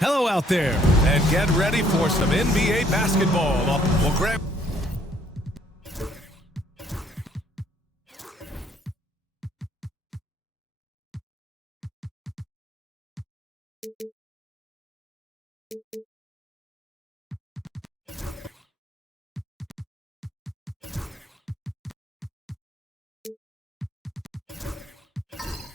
Hello out there, and get ready for some NBA basketball. We'll grab...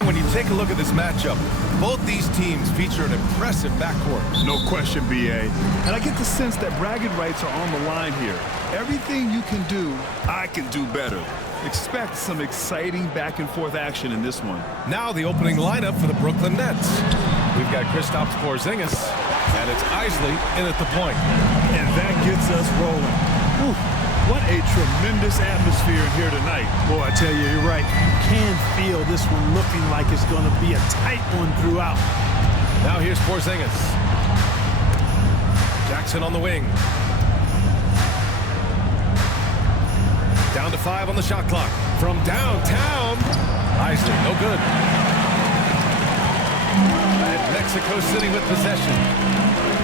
When you take a look at this matchup, both these teams feature an impressive backcourt. No question, BA. And I get the sense that bragging rights are on the line here. Everything you can do, I can do better. Expect some exciting back-and-forth action in this one. Now the opening lineup for the Brooklyn Nets. We've got Kristaps Porzingis, and it's Isley in at the point. And that gets us rolling. Whew. What a tremendous atmosphere in here tonight. Boy, I tell you, you're right. You can feel this one looking like it's going to be a tight one throughout. Now here's Porzingis. Jackson on the wing. Down to 5 on the shot clock. From downtown, Isley, no good. And Mexico City with possession.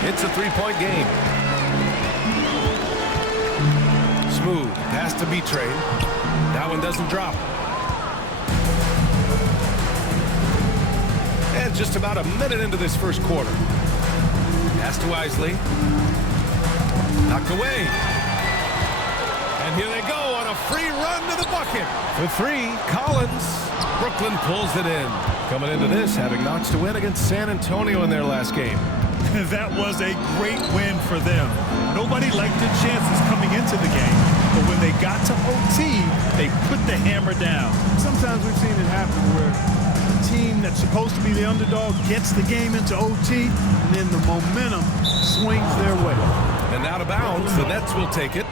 It's a three-point game. Smooth pass to B-Train. That one doesn't drop. And just about a minute into this first quarter. Pass to Isley. Knocked away. And here they go on a free run to the bucket. For three, Collins. Brooklyn pulls it in. Coming into this, having notched a win against San Antonio in their last game. That was a great win for them. Nobody liked their chances coming into the game, but when they got to OT, they put the hammer down. Sometimes we've seen it happen where a team that's supposed to be the underdog gets the game into OT, and then the momentum swings their way. And out of bounds, the Nets will take it.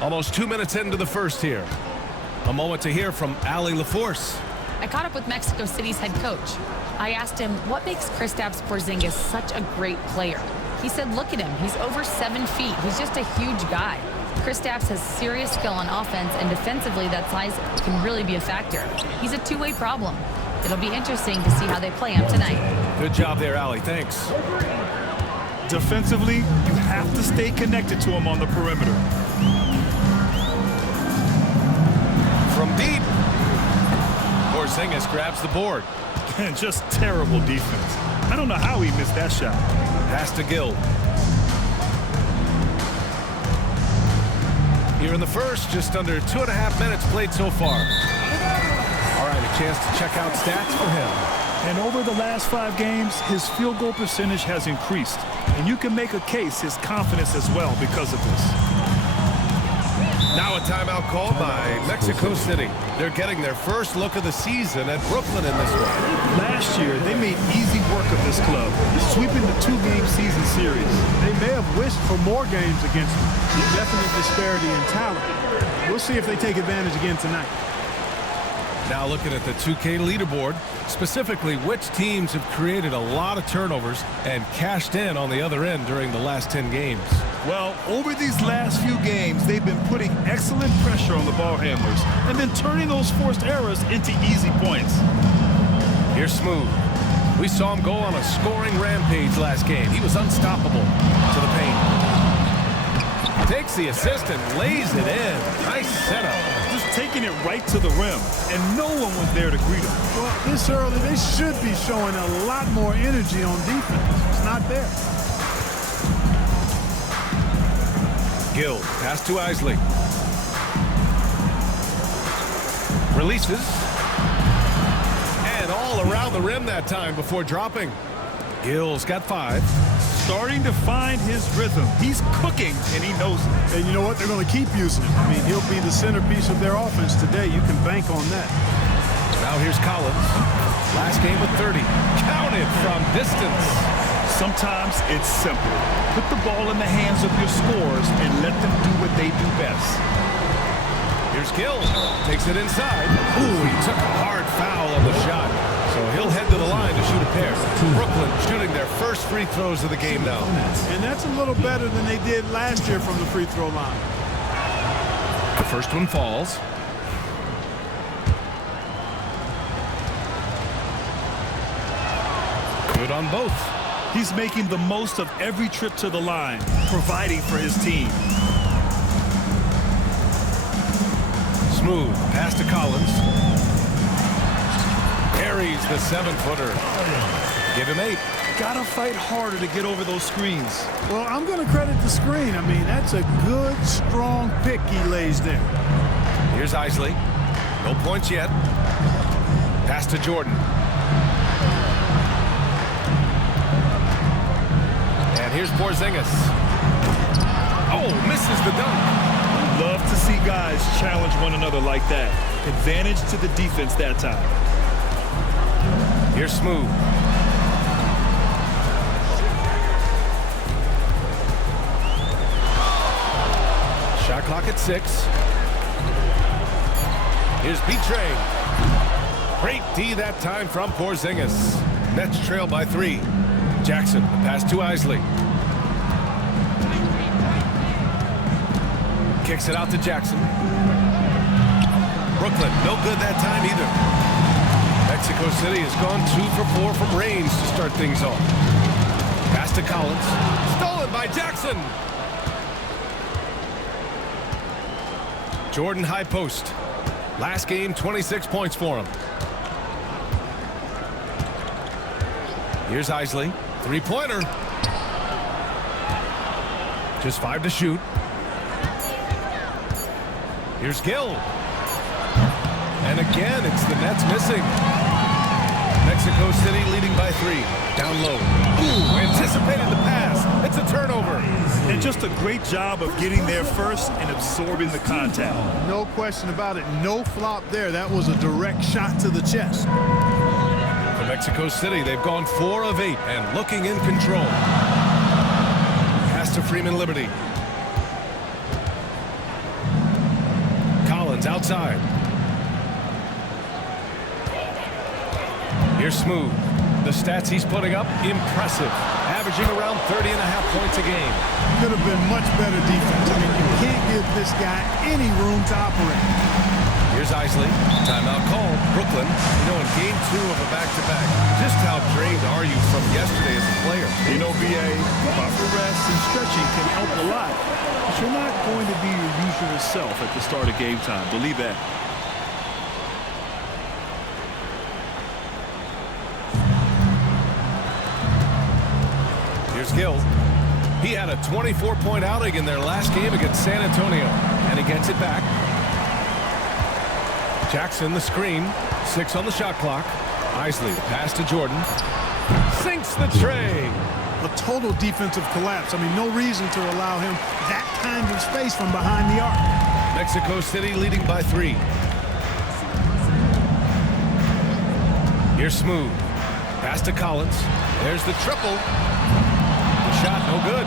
Almost 2 minutes into the first here. A moment to hear from Allie LaForce. I caught up with Mexico City's head coach. I asked him what makes Kristaps Porzingis such a great player. He said, look at him. He's over 7 feet. He's just a huge guy. Kristaps has serious skill on offense, and defensively that size can really be a factor. He's a two-way problem. It'll be interesting to see how they play him tonight. Good job there, Allie. Thanks. Defensively, you have to stay connected to him on the perimeter. From deep, Porzingis grabs the board. And just terrible defense. I don't know how he missed that shot. Pass to Gill. Here in the first, just under 2.5 minutes played so far. All right, a chance to check out stats for him. And over the last 5 games, his field goal percentage has increased. And you can make a case his confidence as well because of this. Now a timeout called by Mexico City. They're getting their first look of the season at Brooklyn in this one. Last year, they made easy work of this club, sweeping the 2-game season series. They may have wished for more games against them. Definite disparity in talent. We'll see if they take advantage again tonight. Now looking at the 2K leaderboard, specifically which teams have created a lot of turnovers and cashed in on the other end during the last 10 games. Well, over these last few games, they've been putting excellent pressure on the ball handlers and then turning those forced errors into easy points. Here's Smooth. We saw him go on a scoring rampage last game. He was unstoppable to the paint. Takes the assist and lays it in. Nice setup. Just taking it right to the rim, and no one was there to greet him. Well, this early, they should be showing a lot more energy on defense. It's not there. Gill, pass to Isley. Releases. And all around the rim that time before dropping. Gill's got 5. Starting to find his rhythm. He's cooking, and he knows it. And you know what? They're going to keep using him. I mean, he'll be the centerpiece of their offense today. You can bank on that. Now here's Collins. Last game with 30. Counted from distance. Sometimes it's simple. Put the ball in the hands of your scorers and let them do what they do best. Here's Gill. Takes it inside. Ooh, he took a hard foul on the shot. So he'll head to the line to shoot a pair. Brooklyn shooting their first free throws of the game now. And that's a little better than they did last year from the free throw line. The first one falls. Good on both. He's making the most of every trip to the line, providing for his team. Smooth pass to Collins. Carries the 7-footer. Give him 8. Gotta fight harder to get over those screens. Well, I'm going to credit the screen. I mean, that's a good, strong pick he lays there. Here's Isley. No points yet. Pass to Jordan. And here's Porzingis. Oh, misses the dunk. Love to see guys challenge one another like that. Advantage to the defense that time. Here's Smooth. Shot clock at 6. Here's B-Train. Great D that time from Porzingis. Nets trail by 3. Jackson, the pass to Isley. Kicks it out to Jackson. Brooklyn, no good that time either. Mexico City has gone 2 for 4 from range to start things off. Pass to Collins. Stolen by Jackson. Jordan high post. Last game, 26 points for him. Here's Isley. 3-pointer. Just 5 to shoot. Here's Gill. And again, it's the Nets missing. Mexico City leading by 3. Down low. Ooh, anticipated the pass. It's a turnover. And just a great job of getting there first and absorbing the contact. No question about it. No flop there. That was a direct shot to the chest. For Mexico City, they've gone 4 of 8 and looking in control. Pass to Freeman Liberty. Collins outside. Here's Smooth. The stats he's putting up, impressive. Averaging around 30.5 points a game. Could have been much better defense. I mean, you can't give this guy any room to operate. Here's Isley. Timeout called. Brooklyn, you know, in game 2 of a back-to-back, just how drained are you from yesterday as a player? You know, BA, proper rest and stretching can help a lot. But you're not going to be your usual self at the start of game time. Believe that. Here's Gill. He had a 24-point outing in their last game against San Antonio, and he gets it back. Jackson, the screen. 6 on the shot clock. Isley, the pass to Jordan. Sinks the tray. A total defensive collapse. I mean, no reason to allow him that kind of space from behind the arc. Mexico City leading by 3. Here's Smooth. Pass to Collins. There's the triple. The shot, no good.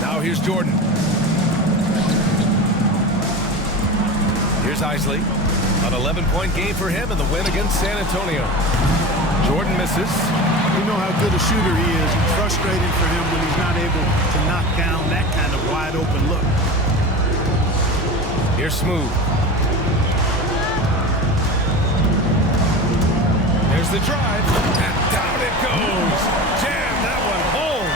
Now here's Jordan. Here's Isley. An 11-point game for him in the win against San Antonio. Jordan misses. We know how good a shooter he is. It's frustrating for him when he's not able to knock down that kind of wide-open look. Here's Smooth. There's the drive. And down it goes. Jam that one home.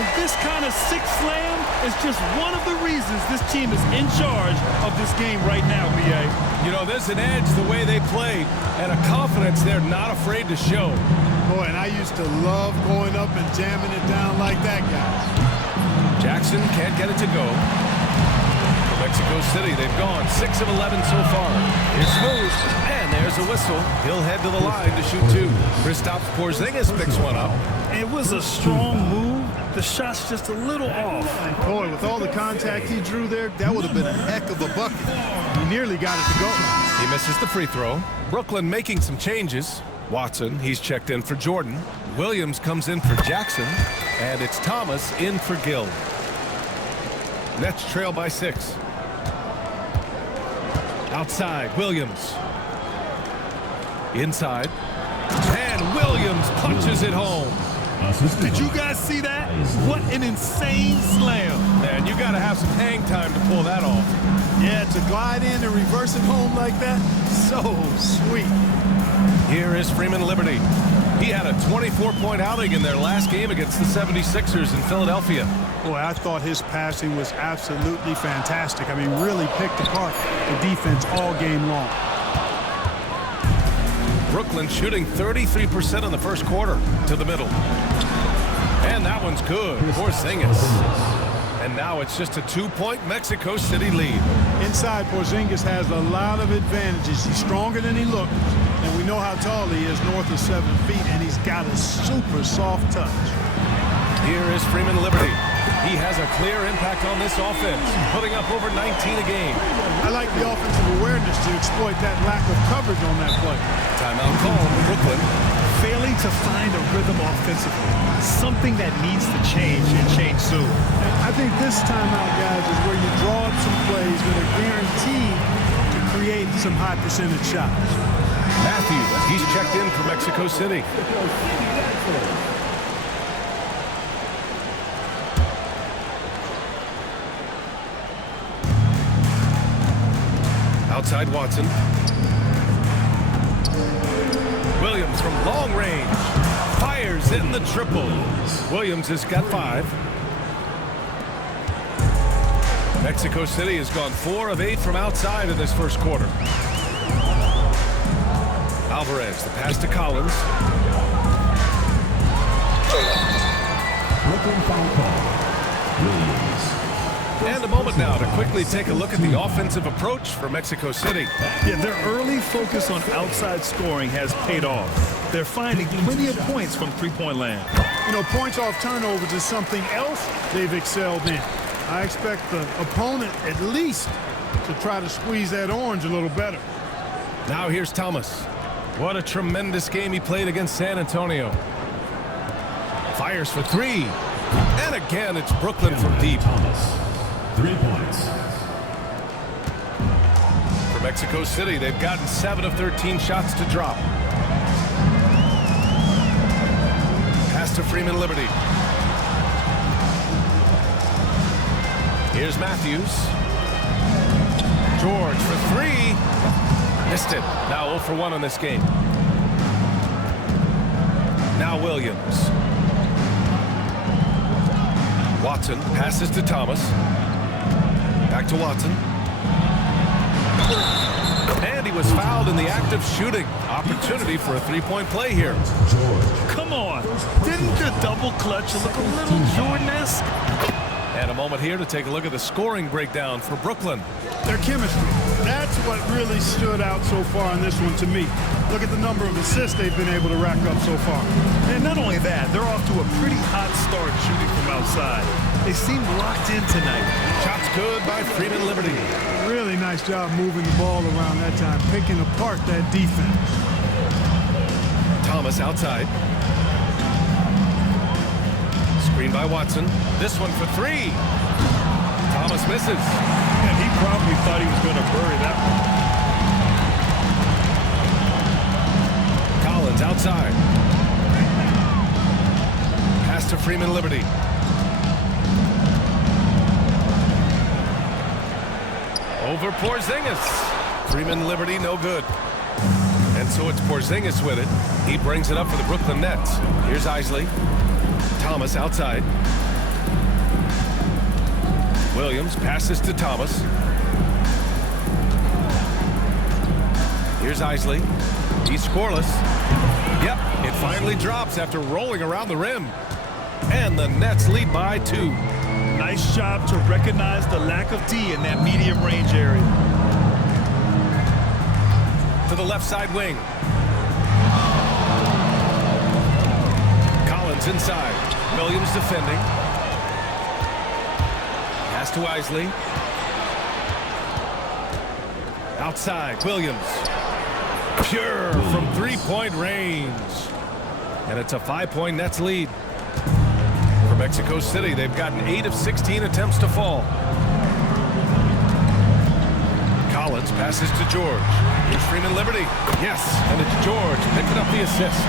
And this kind of sick slam is just one of the reasons this team is in charge of this game right now, BA. You know, there's an edge the way they played and a confidence they're not afraid to show. Boy, and I used to love going up and jamming it down like that, guys. Jackson can't get it to go. For Mexico City, they've gone 6 of 11 so far. Here's Smooth, and there's a whistle. He'll head to the line to shoot 2. Kristaps Porzingis picks one up. It was a strong move. The shot's just a little off. Boy, with all the contact he drew there, that would have been a heck of a bucket. He nearly got it to go. He misses the free throw. Brooklyn making some changes. Watson, he's checked in for Jordan. Williams comes in for Jackson. And it's Thomas in for Gill. Nets trail by 6. Outside, Williams. Inside. And Williams punches it home. Did you guys see that? What an insane slam. Man, you got to have some hang time to pull that off. Yeah, to glide in and reverse it home like that, so sweet. Here is Freeman Liberty. He had a 24-point outing in their last game against the 76ers in Philadelphia. Boy, I thought his passing was absolutely fantastic. I mean, really picked apart the defense all game long. Brooklyn shooting 33% in the first quarter to the middle. And that one's good. Porzingis. And now it's just a 2-point Mexico City lead. Inside, Porzingis has a lot of advantages. He's stronger than he looks. And we know how tall he is, north of 7 feet, and he's got a super soft touch. Here is Freeman Liberty. He has a clear impact on this offense, putting up over 19 a game. I like the offensive awareness to exploit that lack of coverage on that play. Timeout call, Brooklyn. Failing to find a rhythm offensively, something that needs to change and change soon. I think this timeout, guys, is where you draw up some plays that are guaranteed to create some high percentage shots. Matthews, he's checked in for Mexico City. Outside Watson. Williams from long range. Fires in the triple. Williams has got 5. Mexico City has gone 4 of 8 from outside in this first quarter. Alvarez, the pass to Collins. Brooklyn foul call. Williams. And a moment now to quickly take a look at the offensive approach for Mexico City. Yeah, their early focus on outside scoring has paid off. They're finding plenty of points from three-point land. You know, points off turnovers is something else they've excelled in. I expect the opponent at least to try to squeeze that orange a little better. Now here's Thomas. What a tremendous game he played against San Antonio. Fires for 3. And again, it's Brooklyn from deep. Thomas. 3 points. For Mexico City, they've gotten 7 of 13 shots to drop. Pass to Freeman Liberty. Here's Matthews. George for 3. Missed it. Now 0 for 1 on this game. Now Williams. Watson passes to Thomas. Back to Watson. And he was fouled in the act of shooting. Opportunity for a 3-point play here. Come on. Didn't the double clutch look a little Jordan-esque? And a moment here to take a look at the scoring breakdown for Brooklyn. Their chemistry. That's what really stood out so far in this one to me. Look at the number of assists they've been able to rack up so far. And not only that, they're off to a pretty hot start shooting from outside. They seem locked in tonight. Shots good by Freeman Liberty. Really nice job moving the ball around that time, picking apart that defense. Thomas outside. Screen by Watson. This one for 3. Thomas misses. And he probably thought he was going to bury that one. Collins outside. Pass to Freeman Liberty. Over Porzingis. Freeman Liberty no good. And so it's Porzingis with it. He brings it up for the Brooklyn Nets. Here's Isley. Thomas outside. Williams passes to Thomas. Here's Isley. He's scoreless. Yep, it finally drops after rolling around the rim. And the Nets lead by 2. Nice job to recognize the lack of D in that medium range area. To the left side wing. Collins inside. Williams defending. Pass to Isley. Outside, Williams. Pure from 3-point range. And it's a 5-point Nets lead. For Mexico City, they've gotten 8 of 16 attempts to fall. Collins Edwards passes to George. Here's Freeman Liberty. Yes, and it's George picking up the assist.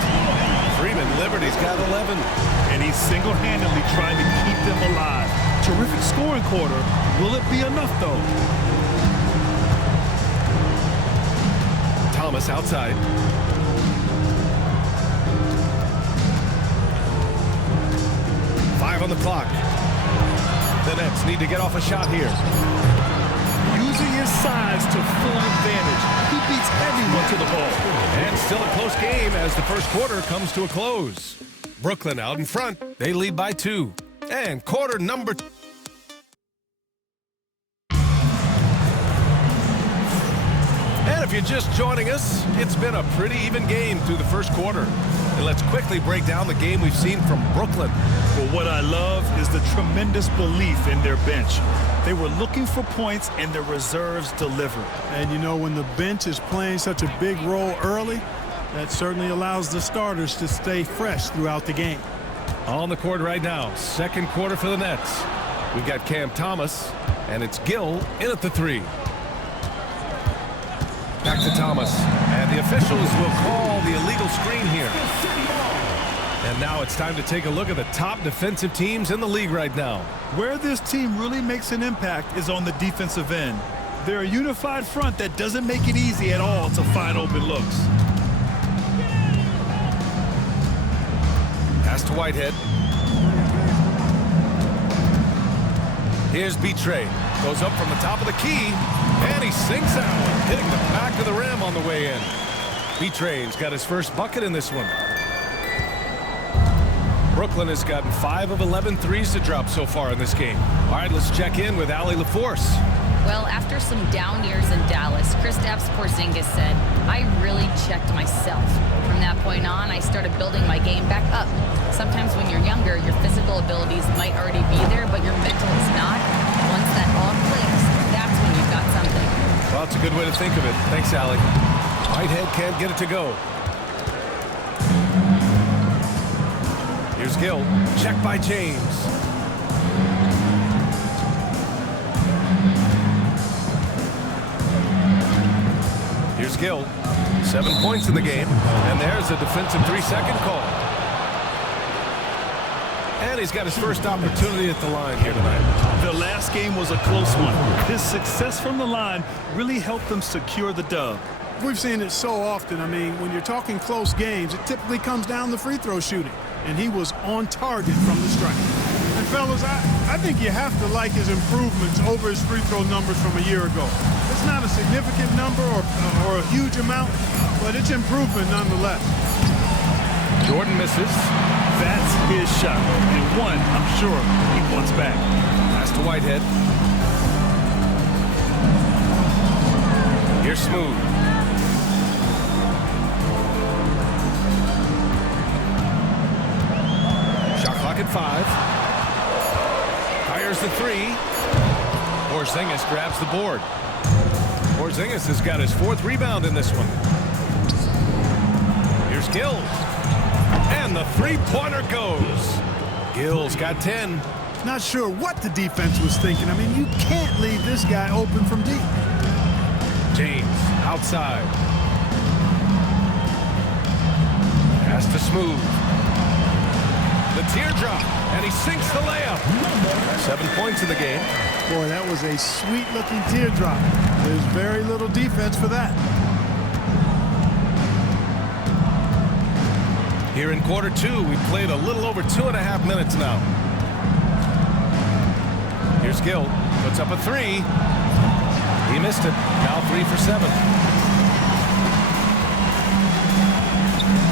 Freeman Liberty's got 11. And he's single-handedly trying to keep them alive. Terrific scoring quarter. Will it be enough, though? Thomas outside. Five on the clock. The Nets need to get off a shot here. Using his size to full advantage. He beats everyone to the ball. And still a close game as the first quarter comes to a close. Brooklyn out in front. They lead by 2. And quarter number 2. And if you're just joining us, it's been a pretty even game through the first quarter. And let's quickly break down the game we've seen from Brooklyn. Well, what I love is the tremendous belief in their bench. They were looking for points, and their reserves delivered. And you know, when the bench is playing such a big role early, that certainly allows the starters to stay fresh throughout the game. On the court right now, second quarter for the Nets. We've got Cam Thomas, and it's Gill in at the 3. Back to Thomas, and the officials will call the illegal screen here. And now it's time to take a look at the top defensive teams in the league right now. Where this team really makes an impact is on the defensive end. They're a unified front that doesn't make it easy at all to find open looks. Pass to Whitehead. Here's Betray. Goes up from the top of the key, and he sinks out, hitting the back of the rim on the way in. Betray's got his first bucket in this one. Brooklyn has gotten 5 of 11 threes to drop so far in this game. All right, let's check in with Allie LaForce. Well, after some down years in Dallas, Kristaps Porzingis said, "I really checked myself. From that point on, I started building my game back up. Sometimes when you're younger, your physical abilities might already be there, but your mental is not. Once that all clicks, that's when you've got something." Well, it's a good way to think of it. Thanks, Allie. Whitehead can't get it to go. Here's Gill. Check by James. Here's Gill. 7 points in the game. And there's a defensive 3-second call. And he's got his first opportunity at the line here tonight. The last game was a close one. His success from the line really helped them secure the dub. We've seen it so often. I mean, when you're talking close games, it typically comes down to free throw shooting. And he was on target from the stripe. And fellas, I think you have to like his improvements over his free throw numbers from a year ago. It's not a significant number or a huge amount, but it's improvement nonetheless. Jordan misses. That's his shot. And one, I'm sure, he wants back. Pass to Whitehead. Here's Smooth. Shot clock at 5. Fires the 3. Porzingis grabs the board. Porzingis has got his 4th rebound in this one. Here's Gill. And the 3-pointer goes. Gill's got 10. Not sure what the defense was thinking. I mean, you can't leave this guy open from deep. James outside. Pass to Smooth. The teardrop, and he sinks the layup. 7 points in the game. Boy, that was a sweet-looking teardrop. There's very little defense for that. Here in quarter 2, we've played a little over 2.5 minutes now. Here's Gill. Puts up a 3. He missed it. Now 3 for 7.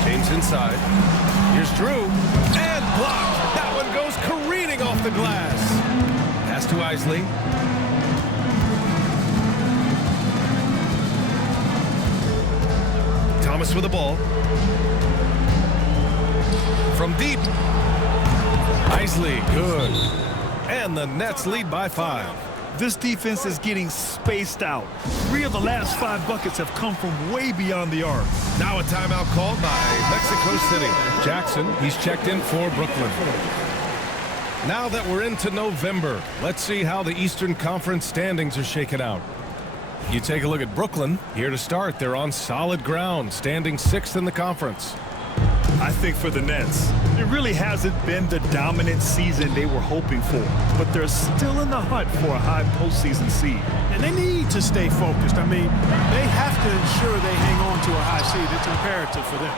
James inside. Here's Drew. And blocked. That one goes careening off the glass. Pass to Isley. Thomas with the ball. From deep. Isley, good. And the Nets lead by 5. This defense is getting spaced out. 3 of the last 5 buckets have come from way beyond the arc. Now a timeout called by Mexico City. Jackson, he's checked in for Brooklyn. Now that we're into November, let's see how the Eastern Conference standings are shaken out. You take a look at Brooklyn. Here to start, they're on solid ground, standing 6th in the conference. I think for the Nets, it really hasn't been the dominant season they were hoping for, but they're still in the hunt for a high postseason seed. And they need to stay focused. I mean, they have to ensure they hang on to a high seed. It's imperative for them.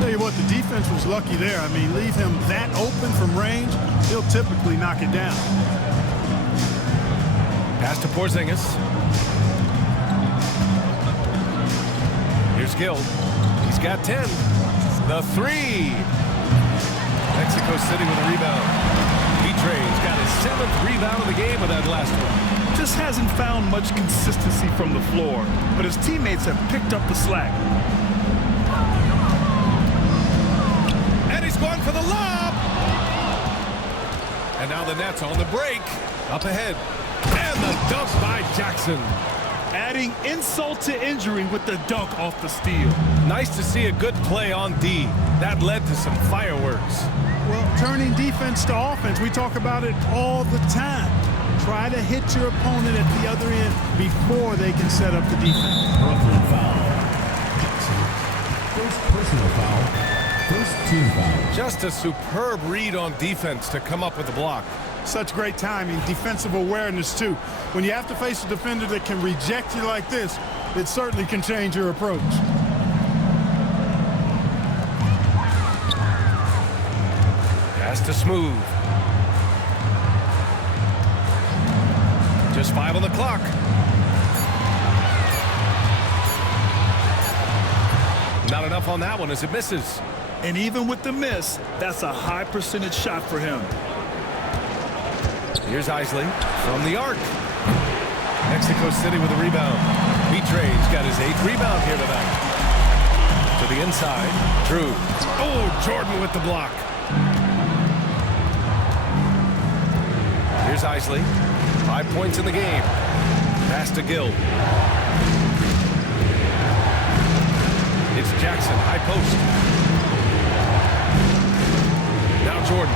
Tell you what, the defense was lucky there. I mean, leave him that open from range, he'll typically knock it down. Pass to Porzingis. Here's Gill. He's got 10. The 3. Mexico City with a rebound. Betray's got his 7th rebound of the game with that last one. Just hasn't found much consistency from the floor, but his teammates have picked up the slack. And he's going for the lob. And now the Nets on the break. Up ahead. And the dunk by Jackson. Adding insult to injury with the dunk off the steal. Nice to see a good play on D. That led to some fireworks. Well, turning defense to offense, we talk about it all the time. Try to hit your opponent at the other end before they can set up the defense. Brooklyn foul. First personal foul. First team foul. Just a superb read on defense to come up with the block. Such great timing, defensive awareness too. When you have to face a defender that can reject you like this, it certainly can change your approach. Pass to Smooth. Just 5 on the clock. Not enough on that one as it misses. And even with the miss, that's a high percentage shot for him. Here's Isley from the arc. Mexico City with a rebound. Betray's got his 8th rebound here tonight. To the inside. Drew. Oh, Jordan with the block. Here's Isley. 5 points in the game. Pass to Gill. It's Jackson, high post. Now Jordan.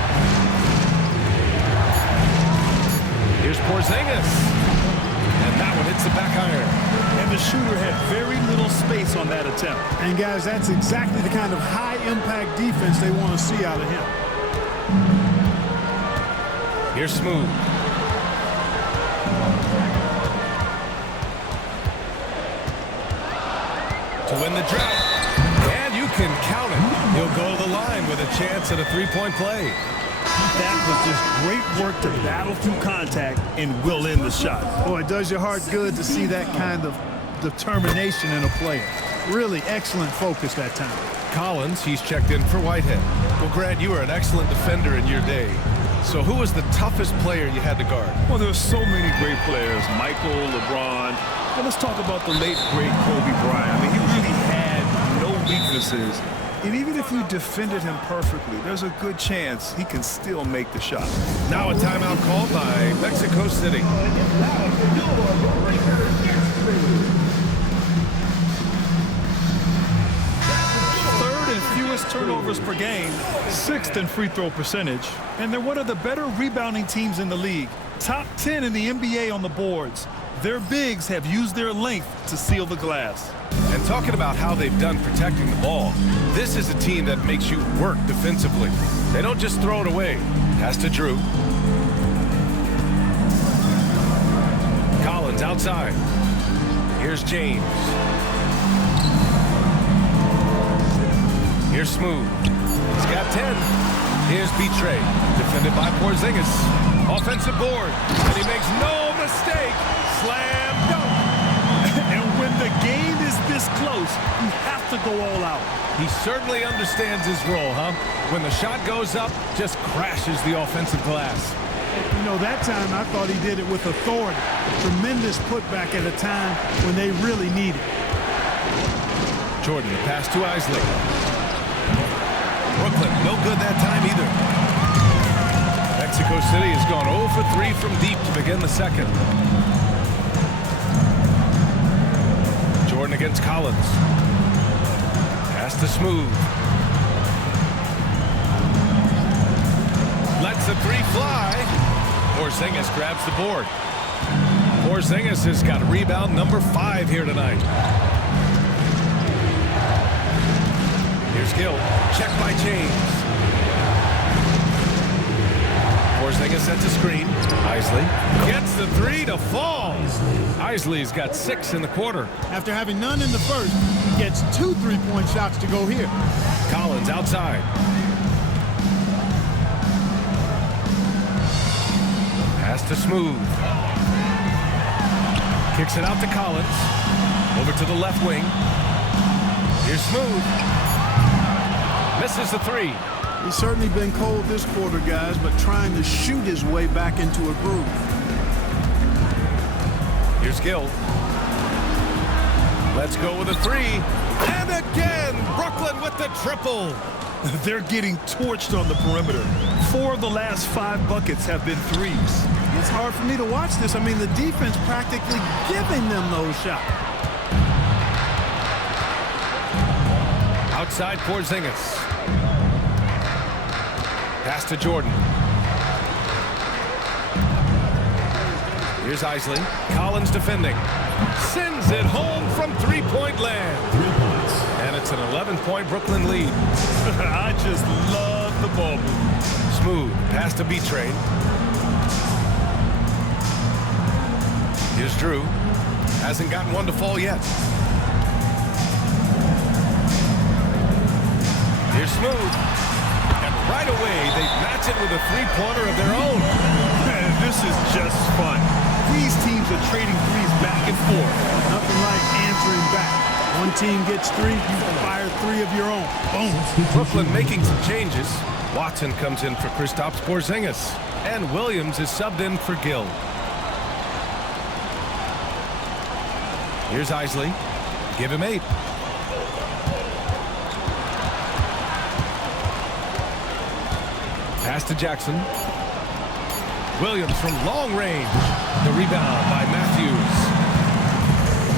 Here's Porzingis. And that one hits the back iron. And the shooter had very little space on that attempt. And guys, that's exactly the kind of high-impact defense they want to see out of him. Here's Smooth. To win the drought. And you can count it. He'll go to the line with a chance at a 3-point play. That was just great work to battle through contact and will end the shot. Oh, it does your heart good to see that kind of determination in a player. Really excellent focus that time. Collins, he's checked in for Whitehead. Well, Grant, you were an excellent defender in your day. So who was the toughest player you had to guard? Well, there's so many great players. Michael, LeBron. Well, let's talk about the late, great Kobe Bryant. I mean, he really had no weaknesses. And even if you defended him perfectly, there's a good chance he can still make the shot. Now a timeout called by Mexico City. Third and fewest turnovers per game, 6th in free throw percentage, and they're one of the better rebounding teams in the league. Top 10 in the NBA on the boards. Their bigs have used their length to seal the glass. And talking about how they've done protecting the ball, this is a team that makes you work defensively. They don't just throw it away. Pass to Drew. Collins outside. Here's James. Here's Smooth. He's got 10. Here's Betray. Defended by Porzingis. Offensive board. And he makes no mistake. Slam dunk. And when the game is this close, you have to go all out. He certainly understands his role, huh? When the shot goes up, just crashes the offensive glass. You know, that time I thought he did it with authority. Tremendous putback at a time when they really need it. Jordan, the pass to Isley. Brooklyn, no good that time either. Mexico City has gone 0 for 3 from deep to begin the second. Jordan against Collins. Pass to Smooth. Lets the 3 fly. Porzingis grabs the board. Porzingis has got rebound number 5 here tonight. Here's Gill. Check by James. Porzingis sets a screen. Isley gets the 3 to fall. Isley's got 6 in the quarter. After having none in the first, he gets 2 3-point shots to go here. Collins outside. Pass to Smooth. Kicks it out to Collins. Over to the left wing. Here's Smooth. Misses the 3. He's certainly been cold this quarter, guys, but trying to shoot his way back into a groove. Here's Gill. Let's go with a 3. And again, Brooklyn with the triple. They're getting torched on the perimeter. 4 of the last 5 buckets have been threes. It's hard for me to watch this. I mean, the defense practically giving them those shots. Outside Porzingis. Pass to Jordan. Here's Isley. Collins defending. Sends it home from 3-point land. 3 points. And it's an 11-point Brooklyn lead. I just love the ball movement. Smooth. Pass to B-Train. Here's Drew. Hasn't gotten one to fall yet. Here's Smooth. And right away, they match it with a 3-pointer of their own. Man, this is just fun. These teams are trading threes back and forth. Nothing like answering back. One team gets 3, you fire 3 of your own. Boom. Brooklyn making some changes. Watson comes in for Kristaps Porzingis. And Williams is subbed in for Gill. Here's Isley. Give him 8. Pass to Jackson. Williams from long range. The rebound by Matthews.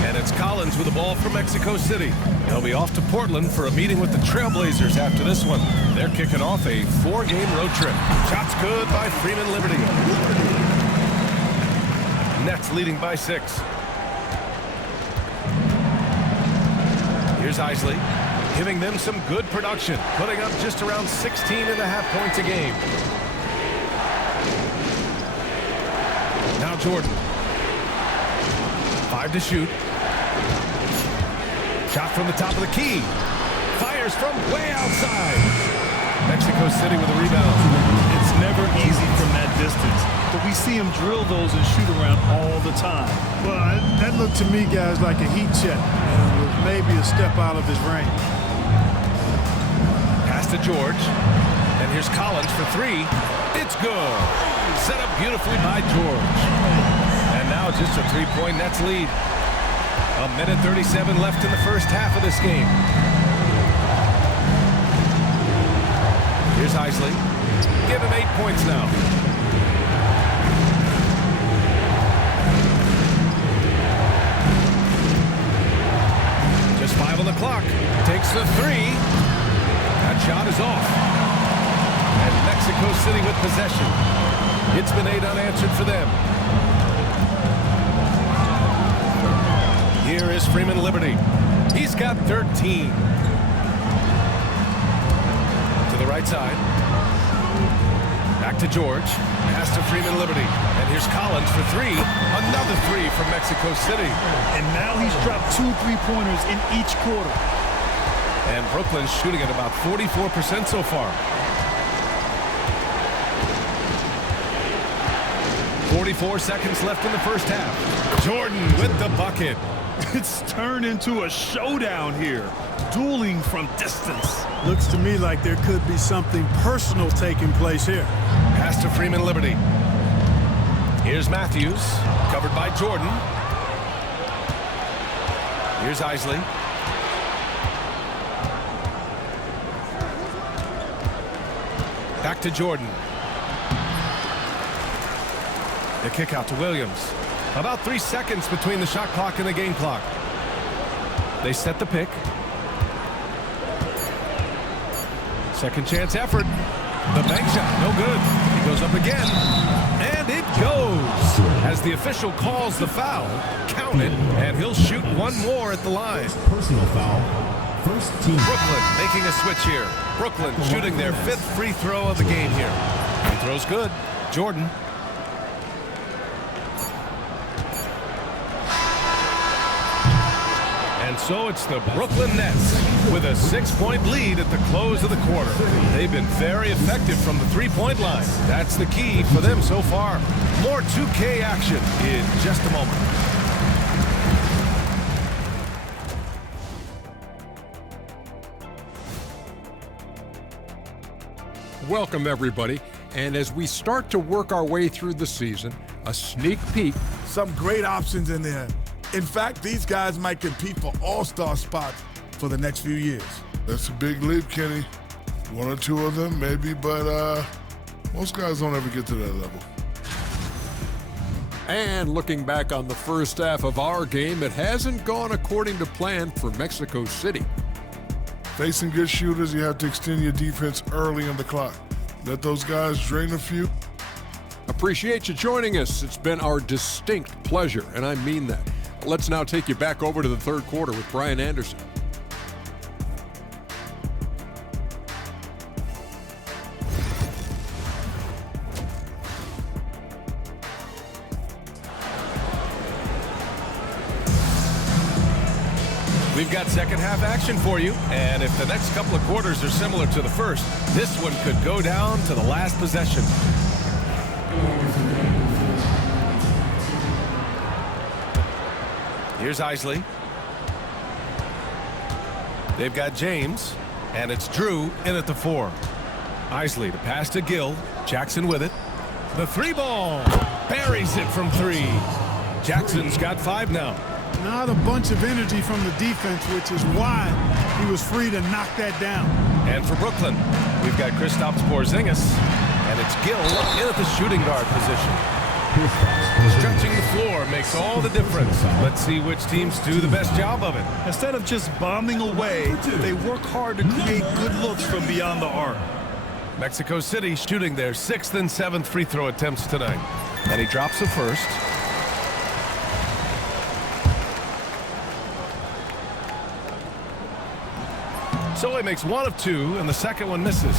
And it's Collins with the ball for Mexico City. He'll be off to Portland for a meeting with the Trailblazers after this one. They're kicking off a 4-game road trip. Shots good by Freeman Liberty. Nets leading by 6. Here's Isley, giving them some good production, putting up just around 16.5 points a game. Now Jordan. 5 to shoot. Shot from the top of the key. Fires from way outside. Mexico City with a rebound. It's never easy from that distance, but we see him drill those and shoot around all the time. Well, that looked to me, guys, like a heat check. With maybe a step out of his range. Pass to George. And here's Collins for 3. It's good. Set up beautifully by George. And now just a 3-point Nets lead. 1:37 left in the first half of this game. Here's Isley. Give him 8 points now. Just 5 on the clock. Takes the 3. That shot is off. And Mexico City with possession. It's been 8 unanswered for them. Here is Freeman Liberty. He's got 13. To the right side. Back to George. Pass to Freeman Liberty. And here's Collins for 3. Another 3 from Mexico City. And now he's dropped 2 3-pointers in each quarter. And Brooklyn's shooting at about 44% so far. 44 seconds left in the first half. Jordan with the bucket. It's turned into a showdown here. Dueling from distance. Looks to me like there could be something personal taking place here. Pass to Freeman Liberty. Here's Matthews. Covered by Jordan. Here's Isley. Back to Jordan. The kick out to Williams. About 3 seconds between the shot clock and the game clock. They set the pick. Second chance effort. The bank shot, no good. He goes up again, and it goes. As the official calls the foul, count it, and he'll shoot one more at the line. Personal foul. First team. Brooklyn making a switch here. Brooklyn shooting their 5th free throw of the game here. Free throw's good. Jordan. And so it's the Brooklyn Nets with a 6-point lead at the close of the quarter. They've been very effective from the three-point line. That's the key for them so far. More 2K action in just a moment. Welcome, everybody. And as we start to work our way through the season, a sneak peek. Some great options in there. In fact, these guys might compete for all-star spots for the next few years. That's a big leap, Kenny. One or two of them, maybe, but most guys don't ever get to that level. And looking back on the first half of our game, it hasn't gone according to plan for Mexico City. Facing good shooters, you have to extend your defense early in the clock. Let those guys drain a few. Appreciate you joining us. It's been our distinct pleasure, and I mean that. Let's now take you back over to the third quarter with Brian Anderson. We've got second half action for you, and if the next couple of quarters are similar to the first, this one could go down to the last possession. Here's Isley. They've got James, and it's Drew in at the 4. Isley to pass to Gill. Jackson with it. The 3-ball. Buries it from 3. Jackson's got 5 now. Not a bunch of energy from the defense, which is why he was free to knock that down. And for Brooklyn, we've got Kristaps Porzingis, and it's Gill in at the shooting guard position. Stretching the floor makes all the difference. Let's see which teams do the best job of it. Instead of just bombing away, they work hard to create good looks from beyond the arc. Mexico City shooting their 6th and 7th free throw attempts tonight. And he drops the first. So he makes 1 of 2, and the second one misses.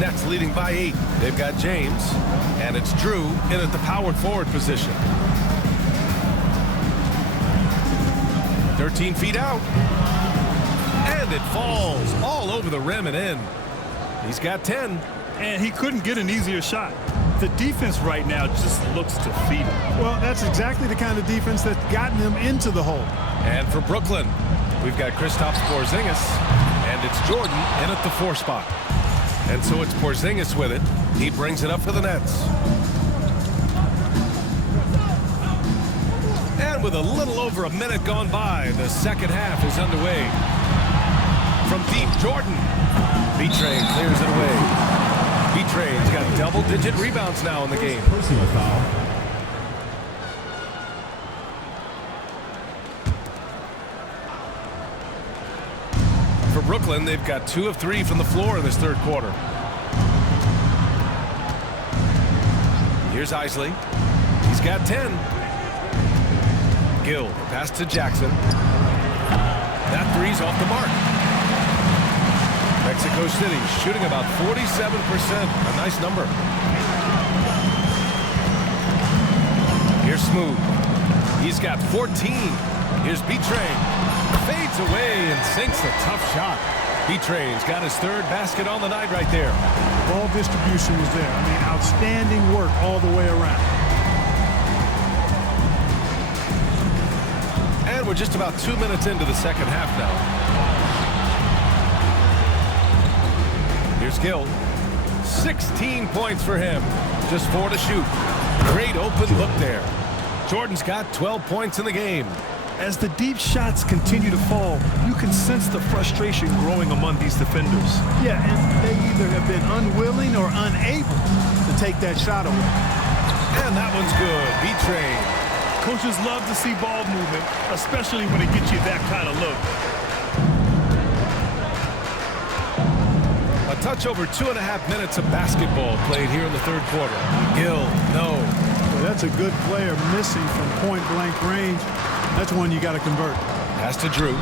Nets leading by 8. They've got James, and it's Drew in at the power forward position. 13 feet out. And it falls all over the rim and in. He's got 10. And he couldn't get an easier shot. The defense right now just looks defeated. Well, that's exactly the kind of defense that's gotten them into the hole. And for Brooklyn, we've got Kristaps Porzingis. And it's Jordan in at the 4 spot. And so it's Porzingis with it. He brings it up for the Nets. And with a little over a minute gone by, the second half is underway. From deep, Jordan. B-Train clears it away. B-Train's got double-digit rebounds now in the game. Personal foul. For Brooklyn, they've got 2 of 3 from the floor in this third quarter. Here's Isley. He's got 10. Gill, pass to Jackson. That 3's off the mark. Mexico City shooting about 47%. A nice number. Here's Smooth. He's got 14. Here's B-Train. Fades away and sinks a tough shot. B-Train's got his 3rd basket on the night right there. Ball distribution was there. I mean, outstanding work all the way around. And we're just about 2 minutes into the second half now. Here's Gill. 16 points for him. Just 4 to shoot. Great open look there. Jordan's got 12 points in the game. As the deep shots continue to fall, you can sense the frustration growing among these defenders. Yeah, and they either have been unwilling or unable to take that shot away. And that one's good. B-Train. Coaches love to see ball movement, especially when it gets you that kind of look. A touch over 2.5 minutes of basketball played here in the third quarter. Gill, no. Well, that's a good player missing from point-blank range. That's one you got to convert. Pass to Drew.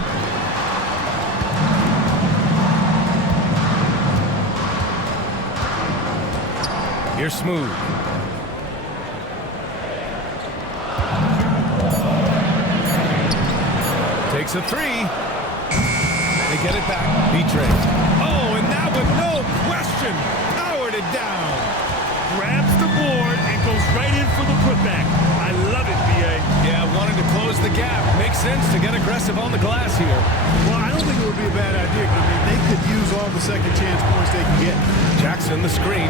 Here's Smooth. Takes a three. They get it back. B-Trey. Oh, and that one, no question, powered it down. Grabs the board and goes right in for the putback. I love it, B.A. Yeah, wanting to close the gap. Makes sense to get aggressive on the glass here. Well, I don't think it would be a bad idea. I mean, they could use all the second chance points they can get. Jackson, the screen.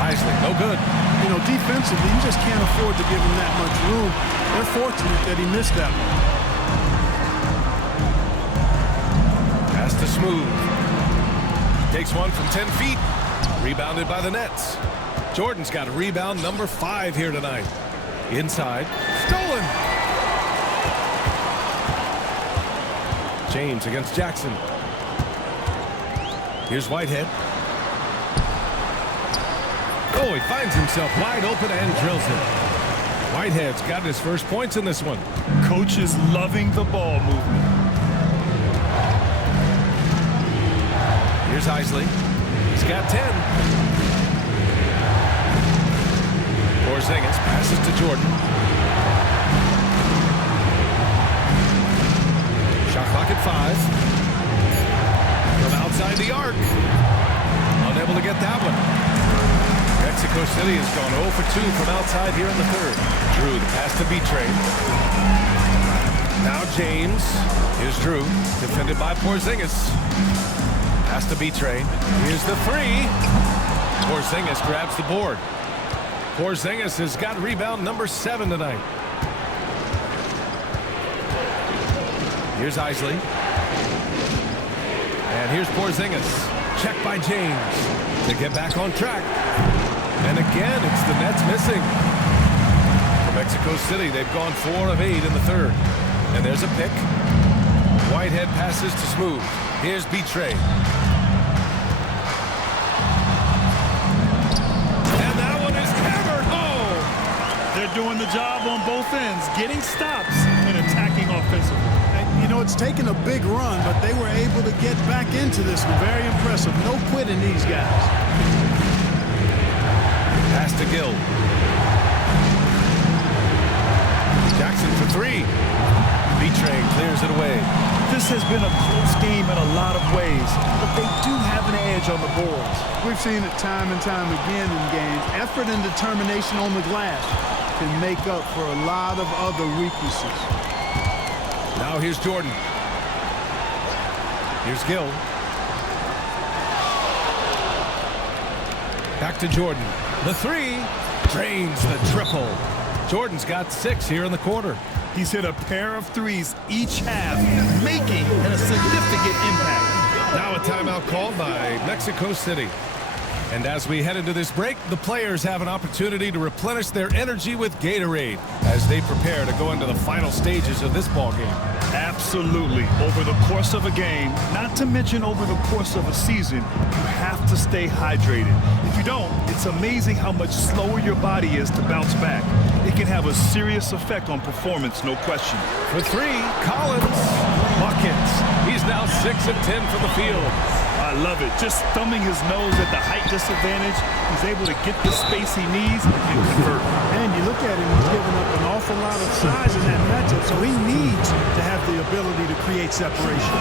Isley, no good. You know, defensively, you just can't afford to give him that much room. They're fortunate that he missed that one. Pass to Smooth. Takes one from 10 feet. Rebounded by the Nets. Jordan's got a rebound number 5 here tonight. Inside. Stolen. James against Jackson. Here's Whitehead. Oh, he finds himself wide open and drills it. Whitehead's got his first points in this one. Coach is loving the ball movement. Here's Isley. He's got 10. Porzingis passes to Jordan. Shot clock at 5. From outside the arc. Unable to get that one. Mexico City has gone 0 for 2 from outside here in the third. Drew, the pass to B-Trey. Now James. Here's Drew, defended by Porzingis. Pass to B-Trey. Here's the 3. Porzingis grabs the board. Porzingis has got rebound number 7 tonight. Here's Isley. And here's Porzingis. Check by James to get back on track. And again, it's the Nets missing. For Mexico City, they've gone 4 of 8 in the third. And there's a pick. Whitehead passes to Smooth. Here's B-Trey. And that one is hammered home. They're doing the job on both ends, getting stops and attacking offensively. And, you know, it's taken a big run, but they were able to get back into this one. Very impressive. No quitting these guys. Pass to Gill. Jackson for 3. B-Trey clears it away. This has been a close game in a lot of ways, but they do have an edge on the boards. We've seen it time and time again in games. Effort and determination on the glass can make up for a lot of other weaknesses. Now here's Jordan. Here's Gill. Back to Jordan. The 3 drains the triple. Jordan's got 6 here in the quarter. He's hit a pair of threes each half, making a significant impact. Now a timeout called by Mexico City. And as we head into this break, the players have an opportunity to replenish their energy with Gatorade as they prepare to go into the final stages of this ball game. Absolutely. Over the course of a game, not to mention over the course of a season, you have to stay hydrated. If you don't, it's amazing how much slower your body is to bounce back. It can have a serious effect on performance, no question. For 3, Collins. Buckets. He's now 6 of 10 from the field. I love it. Just thumbing his nose at the height disadvantage, he's able to get the space he needs and convert. And you look at him, he's giving up an awful lot of size in that matchup, so he needs to have the ability to create separation.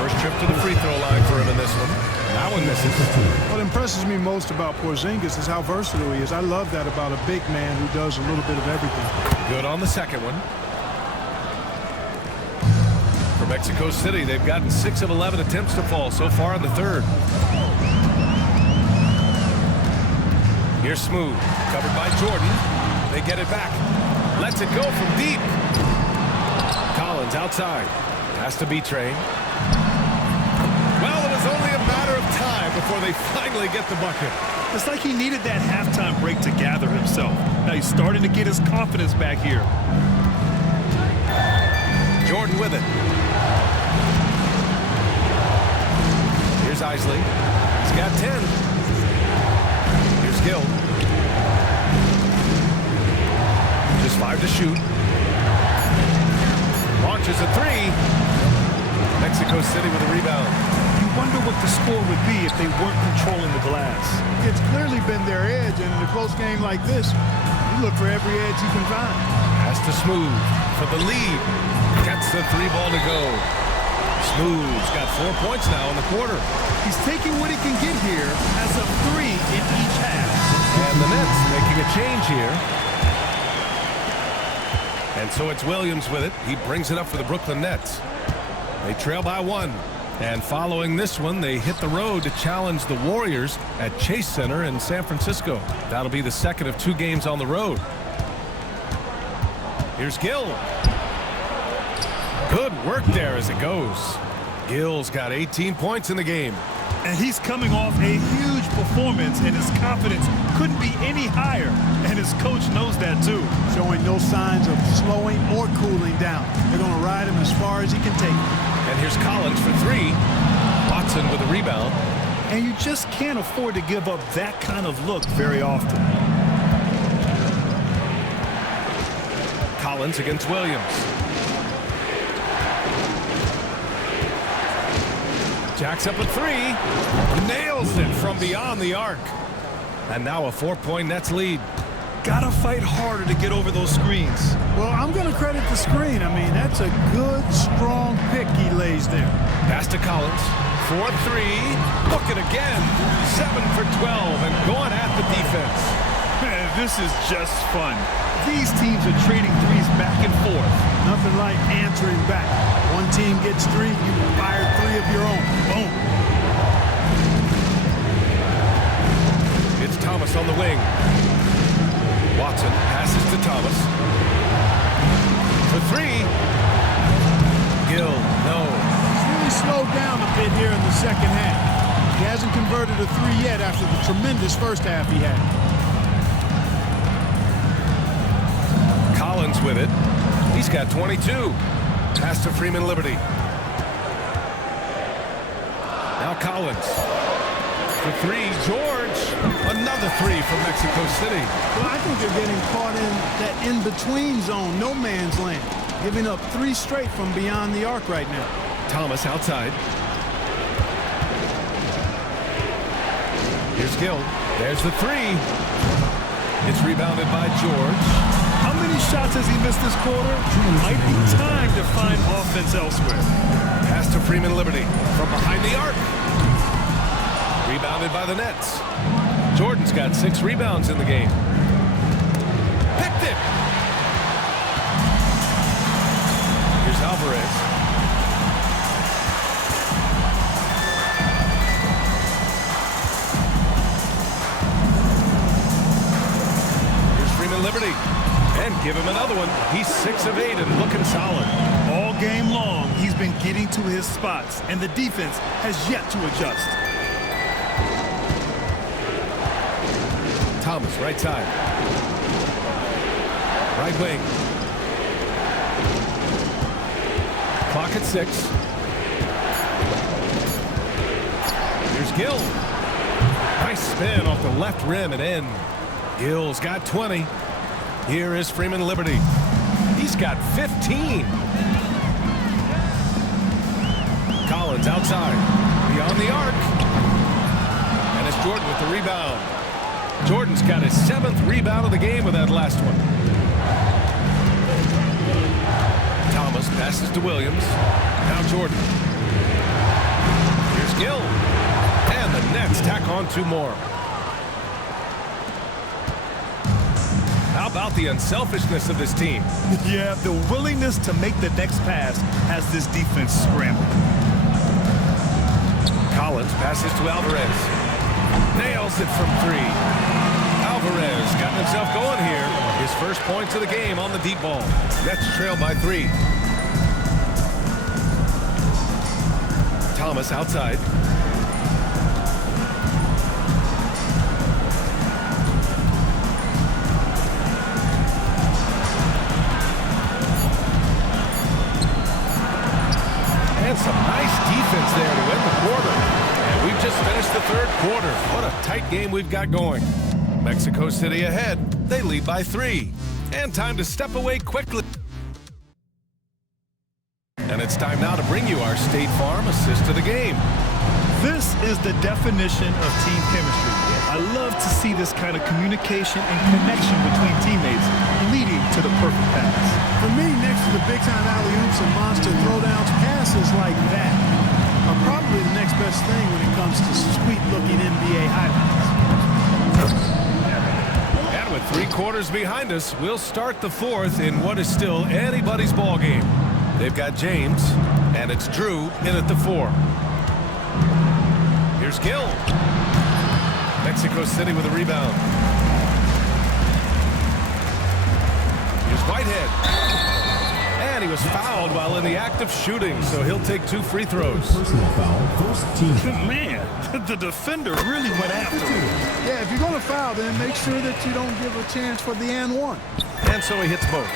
First trip to the free throw line for him in this one. That one misses. What impresses me most about Porzingis is how versatile he is. I love that about a big man who does a little bit of everything. Good on the second one. For Mexico City, they've gotten 6 of 11 attempts to fall so far in the third. Here's Smooth, covered by Jordan. They get it back. Lets it go from deep. Collins outside. Has to be trained. Well, it was only a matter of time before they finally get the bucket. It's like he needed that halftime break to gather himself. Now he's starting to get his confidence back here. Jordan with it. Here's Isley. He's got 10. Here's Gill. Just 5 to shoot. Launches a 3. Mexico City with a rebound. You wonder what the score would be if they weren't controlling the glass. It's clearly been their edge, and in a close game like this, you look for every edge you can find. Has to Smooth for the lead. Gets the 3 ball to go. Smooth's got 4 points now in the quarter. He's taking what he can get here as a 3 in each half. And the Nets making a change here. And so it's Williams with it. He brings it up for the Brooklyn Nets. They trail by 1. And following this one, they hit the road to challenge the Warriors at Chase Center in San Francisco. That'll be the second of 2 games on the road. Here's Gill. Good work there as it goes. Gill's got 18 points in the game. And he's coming off a huge performance, and his confidence couldn't be any higher. And his coach knows that, too. Showing no signs of slowing or cooling down. They're going to ride him as far as he can take him. And here's Collins for 3. Watson with a rebound. And you just can't afford to give up that kind of look very often. Collins against Williams. Jacks up a 3. Nails it from beyond the arc. And now a 4-point Nets lead. Gotta fight harder to get over those screens. Well, I'm going to credit the screen. I mean, that's a good, strong pick he lays there. Pass to Collins. 4-3. Look it again. 7 for 12 and going at the defense. Man, this is just fun. These teams are trading threes back and forth. Nothing like answering back. One team gets 3, you fire 3 of your own. Boom. It's Thomas on the wing. Watson passes to Thomas. For 3. Gill, no. He's really slowed down a bit here in the second half. He hasn't converted a 3 yet after the tremendous first half he had. Collins with it. He's got 22. Pass to Freeman Liberty. Now Collins. For 3, George. Another 3 from Mexico City. Well, I think they're getting caught in that in-between zone, no man's land. Giving up 3 straight from beyond the arc right now. Thomas outside. Here's Gill. There's the 3. It's rebounded by George. How many shots has he missed this quarter? Might be time to find offense elsewhere. Pass to Freeman Liberty from behind the arc. Rebounded by the Nets. Jordan's got 6 rebounds in the game. Picked it. Here's Alvarez. Here's Freeman Liberty. And give him another one. He's 6 of 8 and looking solid. All game long, he's been getting to his spots, and the defense has yet to adjust. Thomas, right side. Right wing. Clock at 6. Here's Gill. Nice spin off the left rim and in. Gill's got 20. Here is Freeman Liberty. He's got 15. Collins outside. Beyond the arc. And it's Jordan with the rebound. Jordan's got his 7th rebound of the game with that last one. Thomas passes to Williams. Now Jordan. Here's Gill. And the Nets tack on 2 more. How about the unselfishness of this team? Yeah, the willingness to make the next pass has this defense scrambled. Collins passes to Alvarez. Nails it from 3. Alvarez got himself going here. His first points of the game on the deep ball. Nets trail by 3. Thomas outside. And some nice defense there to end the quarter. And we we've got going. Mexico City ahead. They lead by 3. And time to step away quickly. And it's time now to bring you our State Farm assist of the game. This is the definition of team chemistry. I love to see this kind of communication and connection between teammates leading to the perfect pass. For me, next to the big-time alley-oops and monster throwdowns, passes like that are probably the next best thing when it comes to sweet-looking NBA highlights. And with 3 quarters behind us, we'll start the 4th in what is still anybody's ball game. They've got James, and it's Drew in at the 4. Here's Gill. Mexico City with a rebound. Here's Whitehead. And he was fouled while in the act of shooting, so he'll take 2 free throws. Personal foul, first team. Man, the defender really went after him. Yeah, if you're going to foul, then make sure that you don't give a chance for the and one. And so he hits both.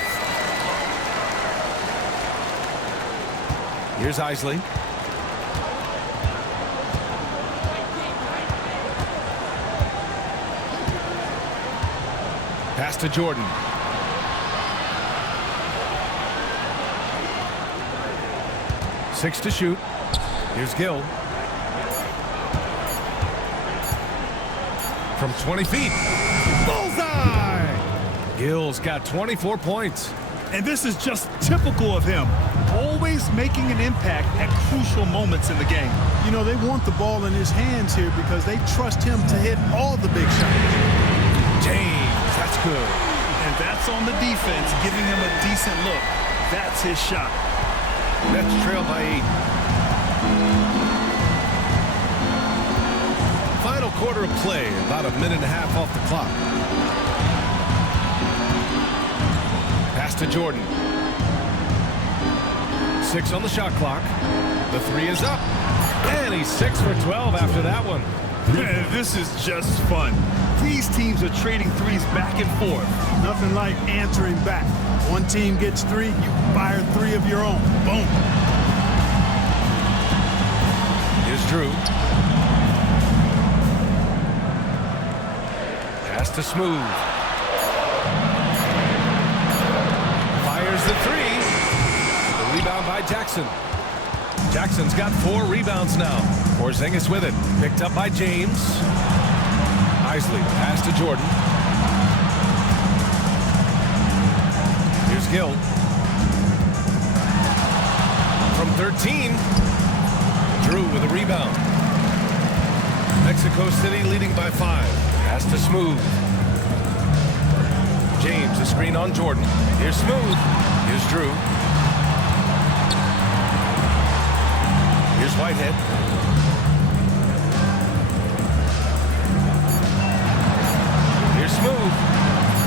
Here's Isley. Pass to Jordan. Six to shoot. Here's Gill. From 20 feet. Bullseye! Gill's got 24 points. And this is just typical of him. Always making an impact at crucial moments in the game. You know, they want the ball in his hands here because they trust him to hit all the big shots. James, that's good. And that's on the defense, giving him a decent look. That's his shot. Nets trail by 8. Final quarter of play, about a minute and a half off the clock. Pass to Jordan. 6 on the shot clock. The 3 is up. And he's 6 for 12 after that one. Man, this is just fun. These teams are trading threes back and forth. Nothing like answering back. One team gets 3, you fire 3 of your own. Boom. Here's Drew. Pass to Smooth. Fires the 3. The rebound by Jackson. Jackson's got 4 rebounds now. Porzingis with it. Picked up by James. Isley, pass to Jordan. Here's Gill. From 13. Drew with a rebound. Mexico City leading by 5. Pass to Smooth. James, a screen on Jordan. Here's Smooth. Here's Drew. Here's Whitehead. Here's Smooth.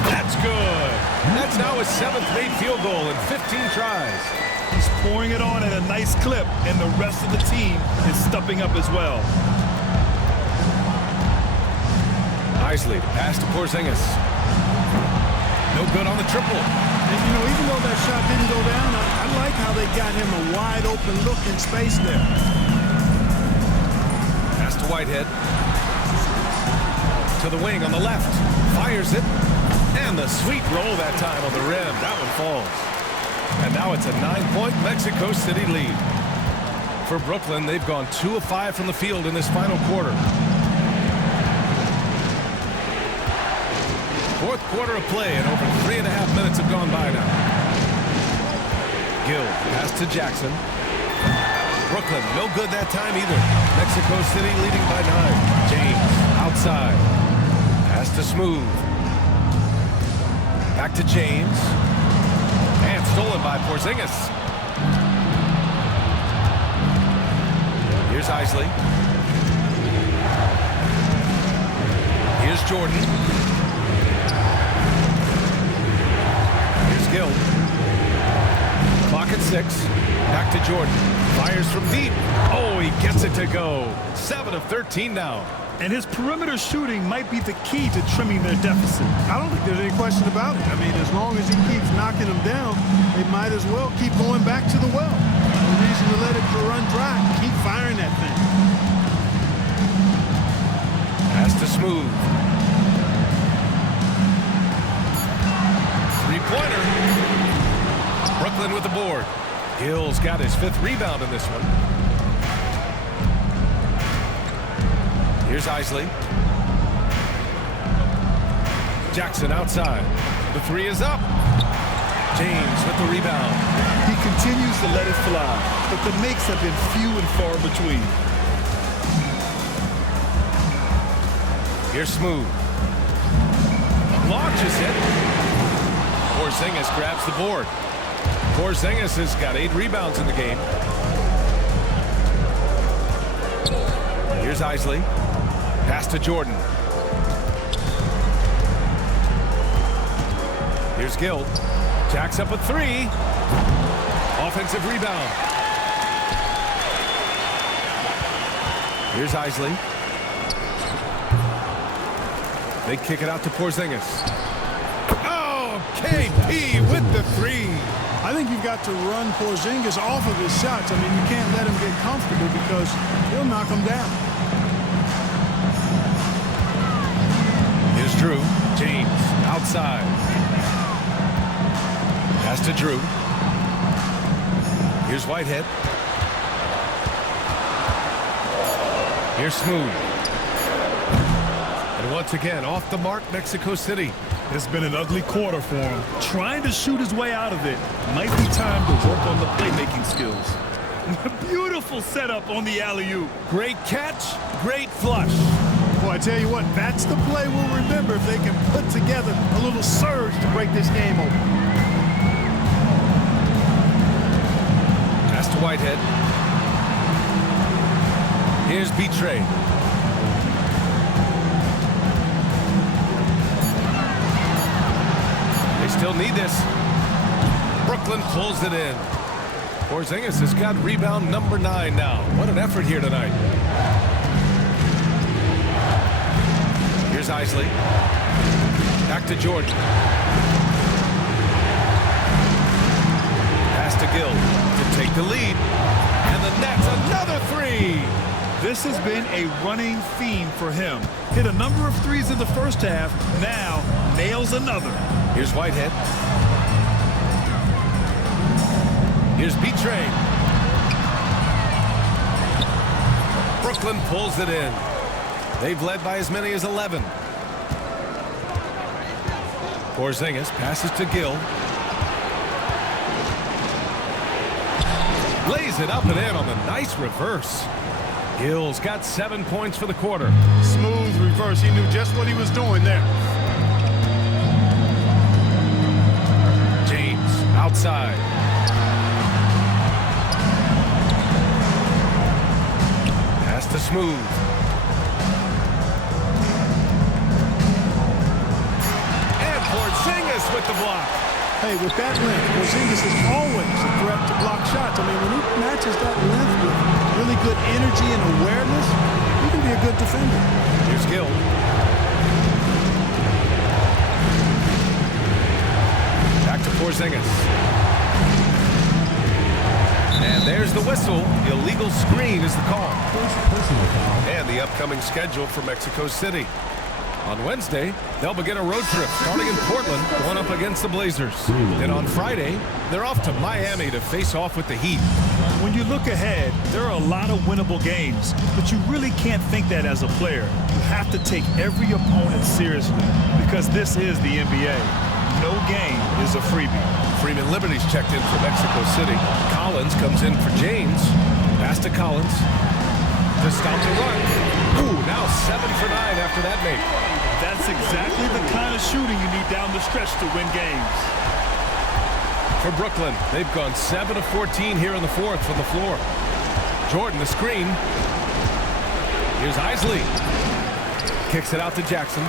That's good. That's now his 7th made field goal in 15 tries. He's pouring it on at a nice clip, and the rest of the team is stepping up as well. Isley, pass to Porzingis. No good on the triple. And, you know, even though that shot didn't go down, I like how they got him a wide open look in space there. Pass to Whitehead. To the wing on the left. Fires it. And the sweet roll that time on the rim. That one falls. And now it's a 9-point Mexico City lead. For Brooklyn, they've gone 2 of 5 from the field in this final quarter. 4th quarter of play, and over 3.5 minutes have gone by now. Gill, pass to Jackson. Brooklyn, no good that time either. Mexico City leading by 9. James, outside. Pass to Smooth. Back to James. And stolen by Porzingis. Here's Isley. Here's Jordan. Here's Gill. Clock at 6. Back to Jordan. Fires from deep. Oh, he gets it to go. 7 of 13 now. And his perimeter shooting might be the key to trimming their deficit. I don't think there's any question about it. I mean, as long as he keeps knocking them down, they might as well keep going back to the well. No reason to let it run dry. Keep firing that thing. Pass to Smooth. Three-pointer. Brooklyn with the board. Gill's got his 5th rebound in this one. Here's Isley. Jackson outside. The 3 is up. James with the rebound. He continues to let it fly, but the makes have been few and far between. Here's Smooth. Launches it. Porzingis grabs the board. Porzingis has got 8 rebounds in the game. Here's Isley. Pass to Jordan. Here's Gill. Jacks up a 3. Offensive rebound. Here's Isley. They kick it out to Porzingis. Oh, KP with the 3. I think you've got to run Porzingis off of his shots. I mean, you can't let him get comfortable because he'll knock him down. Here's Drew. James outside. Pass to Drew. Here's Whitehead. Here's Smooth. And once again, off the mark, Mexico City. It's been an ugly quarter for him. Trying to shoot his way out of it. Might be time to work on the playmaking skills. Beautiful setup on the alley-oop. Great catch, great flush. Boy, I tell you what, that's the play we'll remember if they can put together a little surge to break this game open. Pass to Whitehead. Here's Betray. They still need this. Brooklyn pulls it in. Porzingis has got rebound number 9 now. What an effort here tonight. Here's Isley. Back to Jordan. Pass to Gill to take the lead. And the Nets another 3. This has been a running theme for him. Hit a number of 3s in the first half. Now nails another. Here's Whitehead. Here's Betray. Brooklyn pulls it in. They've led by as many as 11. Porzingis passes to Gill. Lays it up and in on the nice reverse. Gill's got 7 points for the quarter. Smooth reverse. He knew just what he was doing there. James outside. Pass to Smooth. And Porzingis with the block. Hey, with that length, Porzingis is always a threat to block shots. I mean, when he matches that length with really good energy and awareness, he can be a good defender. Here's Gill. Back to Porzingis. And there's the whistle. Illegal screen is the call. Personal foul. And the upcoming schedule for Mexico City. On Wednesday, they'll begin a road trip starting in Portland, going up against the Blazers. Then on Friday, they're off to Miami to face off with the Heat. When you look ahead, there are a lot of winnable games, but you really can't think that as a player. You have to take every opponent seriously because this is the NBA. No game is a freebie. Freeman Liberty's checked in for Mexico City. Collins comes in for James. Pass to Collins to stop the run. Ooh, now 7 for 9 after that make. That's exactly the kind of shooting you need down the stretch to win games. For Brooklyn, they've gone 7 of 14 here in the fourth from the floor. Jordan, the screen. Here's Isley. Kicks it out to Jackson.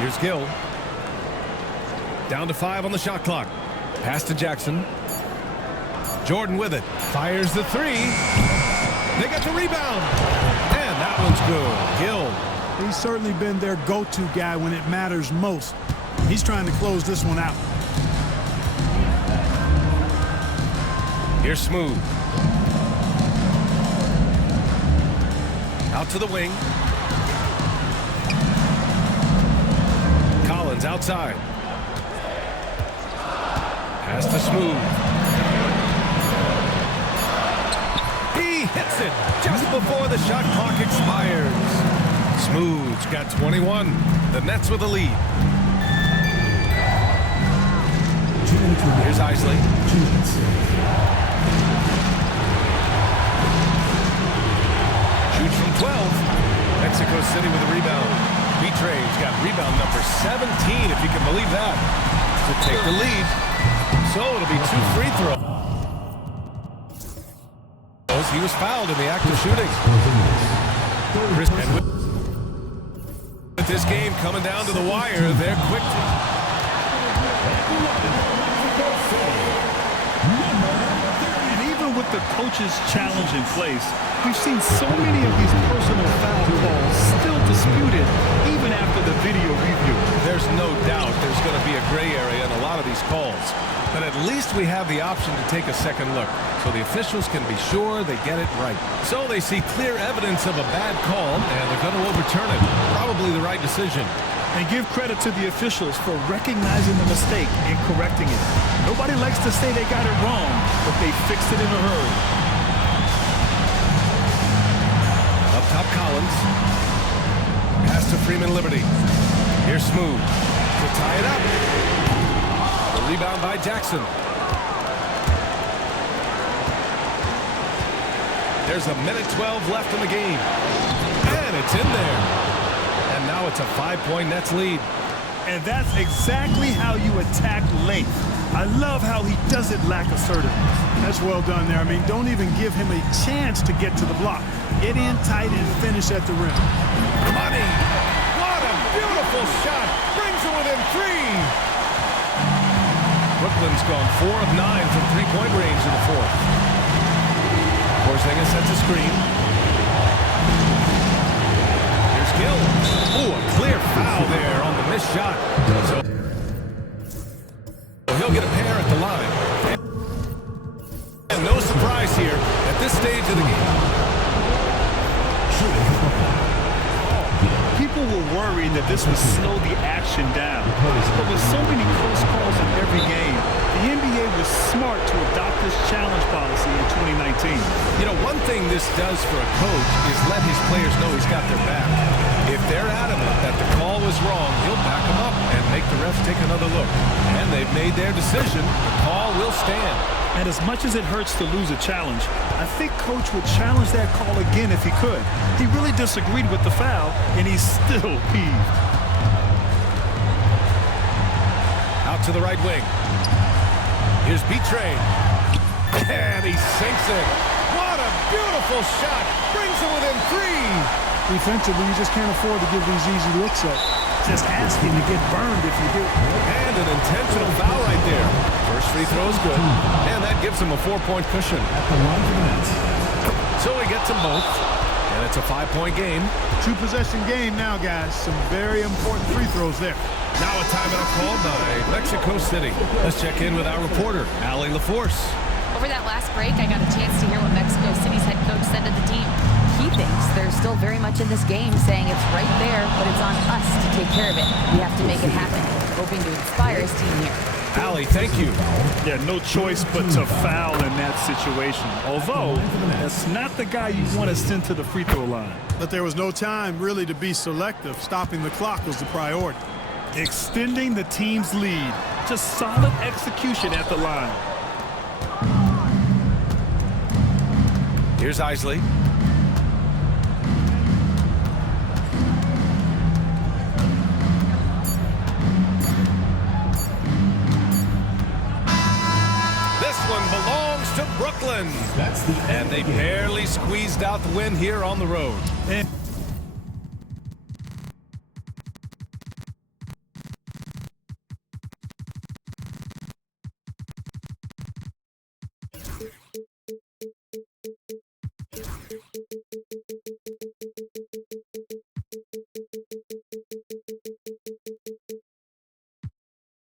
Here's Gill. Down to 5 on the shot clock. Pass to Jackson. Jordan with it. Fires the 3. They got the rebound. And that one's good. Gill. He's certainly been their go-to guy when it matters most. He's trying to close this one out. Here's Smooth. Out to the wing. Collins outside. Pass to Smooth. He hits it just before the shot clock expires. Smooth's got 21. The Nets with the lead. Here's Isley. Shoots from 12. Mexico City with a rebound. Betray's got rebound number 17, if you can believe that, to take the lead. So it'll be 2 free throws. He was fouled in the act of shooting. And with this game coming down to the wire, they're quick to... And even with the coach's challenge in place, we've seen so many of these personal foul calls still disputed even after the video review. There's no doubt there's going to be a gray area in a lot of these calls. But at least we have the option to take a second look, so the officials can be sure they get it right. So they see clear evidence of a bad call, and they're going to overturn it. Probably the right decision. And give credit to the officials for recognizing the mistake and correcting it. Nobody likes to say they got it wrong, but they fixed it in a hurry. Up top, Collins. Pass to Freeman Liberty. Here's Smooth to tie it up. The rebound by Jackson. There's a minute 12 left in the game. And it's in there. And now it's a 5-point Nets lead. And that's exactly how you attack length. I love how he doesn't lack assertiveness. That's well done there. I mean, don't even give him a chance to get to the block. Get in tight and finish at the rim. Money! What a beautiful shot! Brings it within 3! Brooklyn's gone 4 of 9 from three-point range in the fourth. Porzingis sets a screen. Here's Gill. Ooh, a clear foul there on the missed shot. So he'll get a pair at the line. And no surprise here at this stage of the game. People were worried that this would slow the action down. But with so many close calls in every game, the NBA was smart to adopt this challenge policy in 2019. You know, one thing this does for a coach is let his players know he's got their back. If they're adamant that the call was wrong, he'll back them up and make the refs take another look. And they've made their decision. The call will stand. And as much as it hurts to lose a challenge, I think Coach would challenge that call again if he could. He really disagreed with the foul, and he's still peeved. Out to the right wing. Here's Betray. And he sinks it. What a beautiful shot. Brings it within 3. Defensively, you just can't afford to give these easy looks up. Just asking to get burned if you do. And an intentional foul right there. First free throw is good. And that gives him a 4-point cushion. So he gets them both. And it's a 5-point game. 2-possession game now, guys. Some very important free throws there. Now a timeout called by Mexico City. Let's check in with our reporter, Allie LaForce. Over that last break, I got a chance to hear what Mexico City's head coach said to the team. He thinks they're still very much in this game, saying it's right there, but it's on us to take care of it. We have to make it happen, hoping to inspire his team here. Allie, thank you. Yeah, no choice but to foul in that situation. Although, that's not the guy you want to send to the free throw line. But there was no time really to be selective. Stopping the clock was the priority. Extending the team's lead. Just solid execution at the line. Here's Isley. Belongs to Brooklyn. And they barely squeezed out the win here on the road.